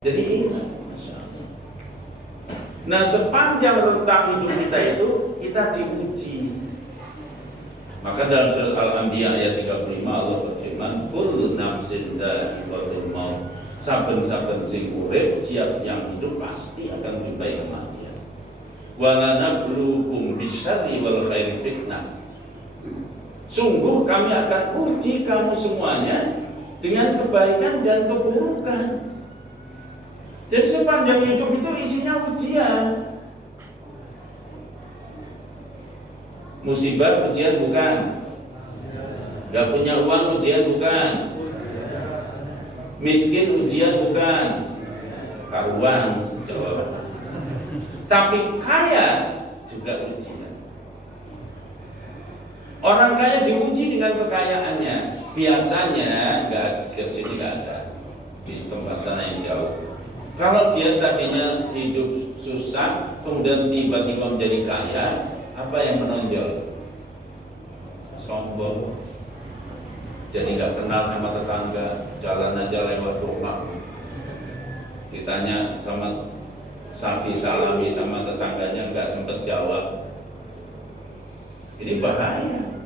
Jadi ingat, Masya Allah. Nah, sepanjang rentang hidup kita itu kita diuji. Maka dalam surat Al-Anbiya ayat 35 Allah berfirman, kullu nafsin dha'iqatul maut. Saben-saben sing urip siap yang hidup pasti akan jumpai kematian. Wa lanabluukum bisyarri wal khairi fitnah. Sungguh kami akan uji kamu semuanya dengan kebaikan dan keburukan. Jadi sepanjang hidup itu isinya ujian. Musibah ujian bukan? Gak punya uang ujian bukan? Miskin ujian bukan? Karuan jawaban. Tapi kaya juga ujian. Orang kaya diuji dengan kekayaannya. Biasanya nggak ada di sini, nggak ada di tempat sana yang jauh. Kalau dia tadinya hidup susah, kemudian tiba-tiba menjadi kaya, apa yang menonjol? Sombong. Jadi nggak kenal sama tetangga, jalan aja lewat rumah. Ditanya sama Saki salami sama tetangganya nggak sempat jawab. Ini bahaya.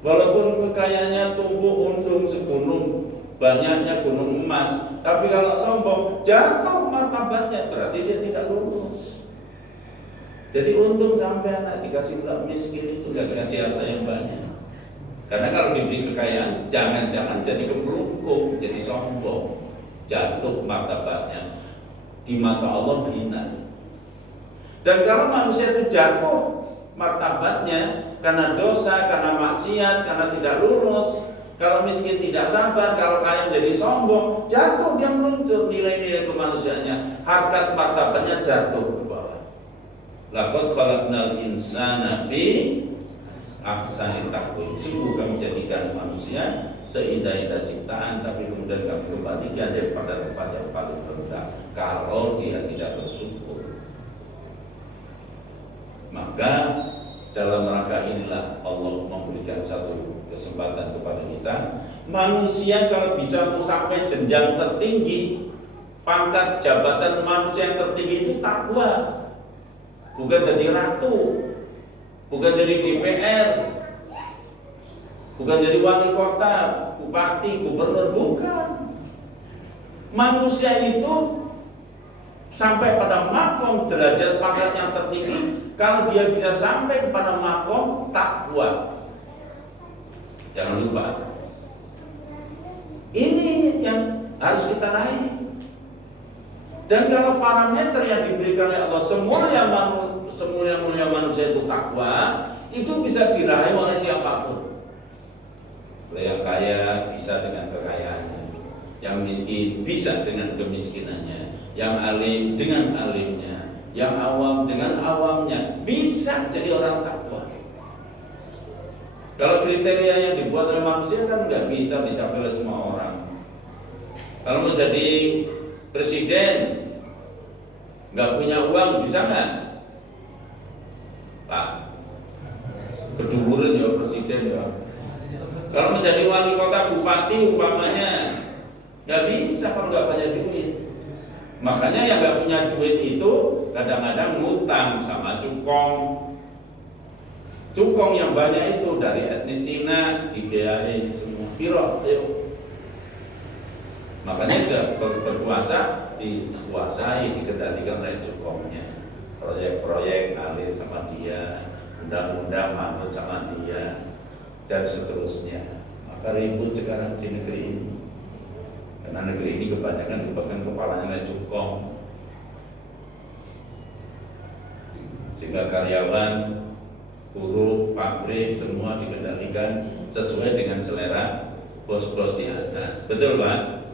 Walaupun kekayaannya tumbuh undung segunung, banyaknya gunung emas, tapi kalau sombong jatuh martabatnya, berarti dia tidak lurus. Jadi untung sampai anak dikasih budak miskin itu nggak dikasih harta yang banyak. Karena kalau diberi kekayaan, jangan-jangan jadi kemelungkung, jadi sombong, jatuh martabatnya, di mata Allah hina. Dan kalau manusia itu jatuh martabatnya karena dosa, karena maksiat, karena tidak lurus, kalau miskin tidak sabar, kalau kaya menjadi sombong, jatuh dia meluncur nilai-nilai kemanusiaannya, harkat martabatnya jatuh ke bawah. Laqad khalaqnal insana fi ahsani taqwim. Sungguh kami jadikan manusia seindah-indah ciptaan, tapi kemudian kami kembalikan dia pada tempat yang paling rendah kalau dia tidak bersyukur. Maka dalam rangka inilah Allah memberikan satu kesempatan kepada kita. Manusia kalau bisa sampai jenjang tertinggi, pangkat jabatan manusia yang tertinggi itu takwa. Bukan jadi ratu, bukan jadi DPR, bukan jadi wali kota, bupati, gubernur, bukan. Manusia itu sampai pada makom derajat pangkat yang tertinggi kalau dia bisa sampai kepada makom takwa. Jangan lupa, ini yang harus kita raih. Dan kalau parameter yang diberikan oleh Allah, semulia-mulia manusia itu takwa, itu bisa diraih oleh siapapun. Yang kaya bisa dengan kekayaannya, yang miskin bisa dengan kemiskinannya, yang alim dengan alimnya, yang awam dengan awamnya, bisa jadi orang takwa. Kalau kriteria yang dibuat oleh manusia kan nggak bisa dicapai oleh semua orang. Kalau mau jadi presiden nggak punya uang bisa nggak? Pak, keduburan ya presiden ya. Kalau menjadi wali kota, bupati umpamanya nggak bisa kalau nggak banyak duit. Makanya yang nggak punya duit itu kadang-kadang ngutang sama cukong. Cukong yang banyak itu dari etnis Cina, dibiayain semua. Piro, ayo. Makanya berkuasa dikuasai, dikendalikan oleh cukongnya. Proyek-proyek ngalir sama dia, undang-undang manut sama dia, dan seterusnya. Maka ribut sekarang di negeri ini. Karena negeri ini kebanyakan dipegang kepalanya oleh cukong, sehingga karyawan, buruh, pabrik semua dikendalikan sesuai dengan selera bos-bos di atas. Betul Pak?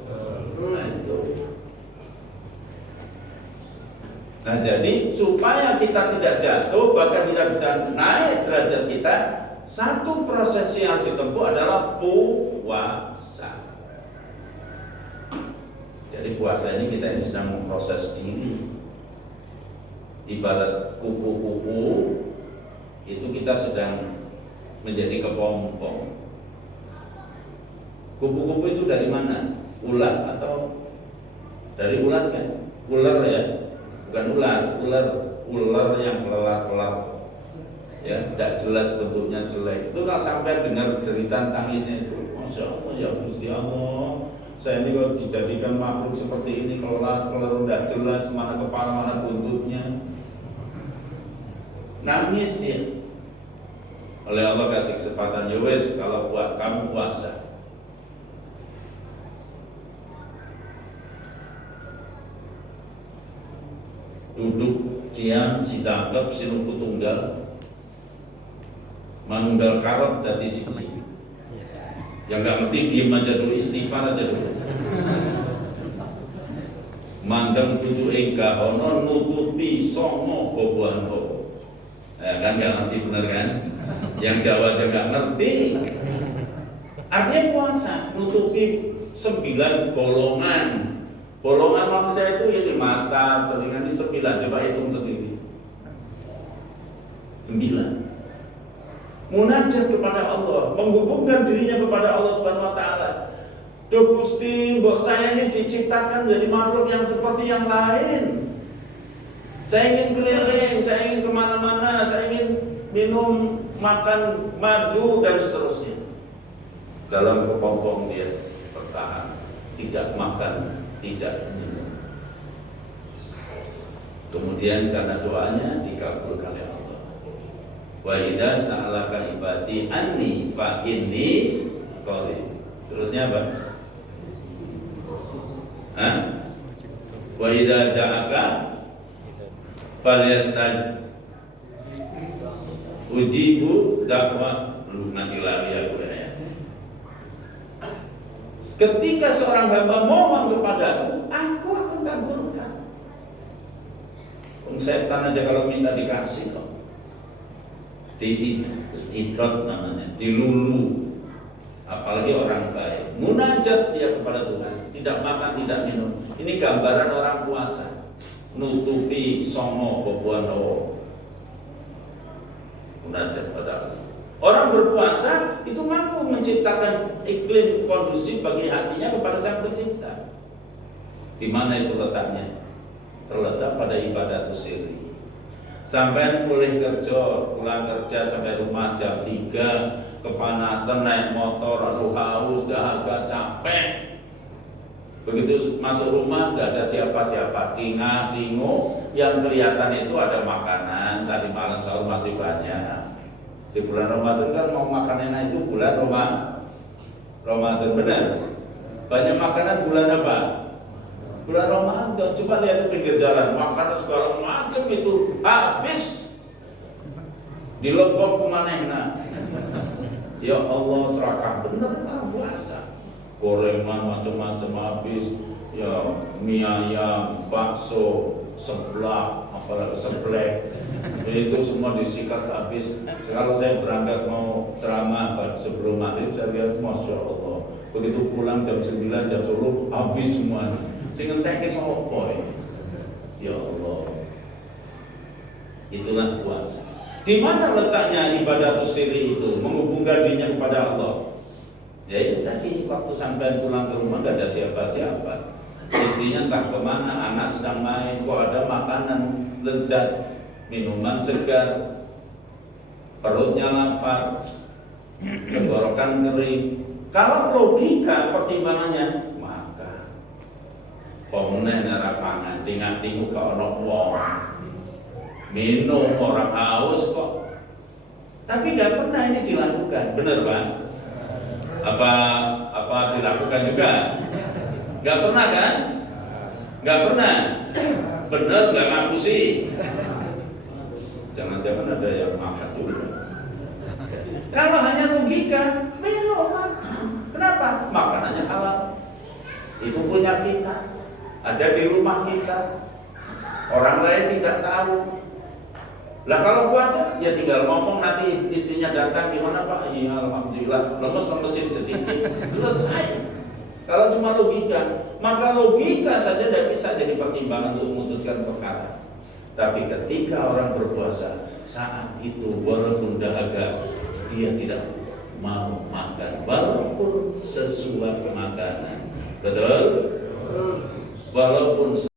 Nah itu. Nah jadi supaya kita tidak jatuh, bahkan kita bisa naik derajat kita, satu proses yang harus ditempuh adalah puasa. Jadi puasa ini kita ini sedang memproses diri. Ibarat kupu-kupu, itu kita sedang menjadi kepompong. Kupu-kupu itu dari mana? Ulat atau Dari ular kan? Ular ya, bukan ular yang kelelap-kelelap, ya, tidak jelas bentuknya, jelek. Itu kalau sampai dengar cerita tangisnya itu, Masya Allah ya Gusti Allah, saya ini kalau dijadikan makhluk seperti ini, kelelap tidak jelas, mana kepala mana buntutnya, nangis dia. Oleh Allah kasih kesempatan, ya wes, kalau buat kamu puasa. Duduk diam, sidangkep, sinuku tunggal, manunggal karot dari siji. Yang nggak ngerti diem aja dulu, istighfar aja dulu. Mandeng tujuh eka ono nutupi songo boboan ho. Kan nggak ngerti bener kan? Yang Jawa aja nggak ngerti. Artinya puasa nutupi 9 bolongan. Bolongan manusia itu ini mata, telinga ini 9, coba hitung sendiri. 9. Munajat kepada Allah, menghubungkan dirinya kepada Allah Subhanahu wa taala. Duh Gusti, mbok saya ini diciptakan jadi makhluk yang seperti yang lain. Saya ingin keliling, saya ingin kemana-mana, saya ingin minum, makan madu dan seterusnya. Dalam kepompong dia bertahan, tidak makan, tidak minum. Kemudian karena doanya dikabulkan oleh Allah. Wa idza sa'alaka ibadi anni fa inni qarib. Terusnya apa? Hah? Wa idza da'aka falyastaj ujibu dakwah, lu nanti lagi aku ya. Ketika seorang hamba mohon kepadaku, aku akan kabulkan. Setan aja kalau minta dikasih kok. Istidrak namanya, dilulu. Apalagi orang baik, munajat dia kepada Tuhan, tidak makan, tidak minum. Ini gambaran orang puasa, nutupi songo boboan hawa. Munajat kepada Allah. Orang berpuasa itu mampu menciptakan iklim kondusif bagi hatinya kepada Sang Pencipta. Di mana itu letaknya? Terletak pada ibadah sirri. Sampai mulai kerja, pulang kerja sampai rumah jam 3, kepanasan naik motor, aduh haus, dahaga, capek. Begitu masuk rumah gak ada siapa-siapa, tingu, yang kelihatan itu ada makanan. Tadi malam sahur masih banyak. Di bulan Ramadan kan mau makan enak itu bulan Ramadan, benar. Banyak makanan bulan apa? Bulan Ramadan. Coba lihat di pinggir jalan, makanan segala macam itu habis. Dilebok kemanehna. Ya Allah, serakah bener lah puasa. Gorengan macam-macam habis. Ya mie ayam, bakso, seblak, apalagi seblek. Itu semua disikat habis. Kalau saya berangkat mau ceramah sebelum maghrib, saya lihat Masya Allah, begitu pulang jam 9, jam 10 habis semua. Sehingga teknis apa ini? Ya Allah, itulah puasa. Di mana letaknya ibadah sirri itu, menghubungkan dirinya kepada Allah? Ya itu tadi, waktu sampai pulang ke rumah gak ada siapa-siapa. Istrinya entah kemana, anak sedang main, kok ada makanan lezat, minuman segar, perutnya lapar, tenggorokan kering. Kalau logika pertimbangannya, maka pemenang nara pangan, tinggal-tinggal ke orang wong, minum orang haus kok. Tapi gak pernah ini dilakukan, bener Pak? Apa dilakukan juga? Gak pernah kan? Gak pernah. Bener gak ngaku sih? Jangan-jangan ada yang makan juga. Kalau hanya logika, minum. Kenapa? Makanannya halal. Itu punya kita. Ada di rumah kita. Orang lain tidak tahu. Lah kalau puasa, ya tinggal ngomong, nanti istrinya datang, gimana Pak? Iya alhamdulillah, lemes-lemesin sedikit, selesai. Kalau cuma logika, maka logika saja tidak bisa jadi pertimbangan untuk memutuskan perkara. Tapi ketika orang berpuasa, saat itu walaupun dahaga, dia tidak mau makan walaupun sesuatu makanan. Betul? walaupun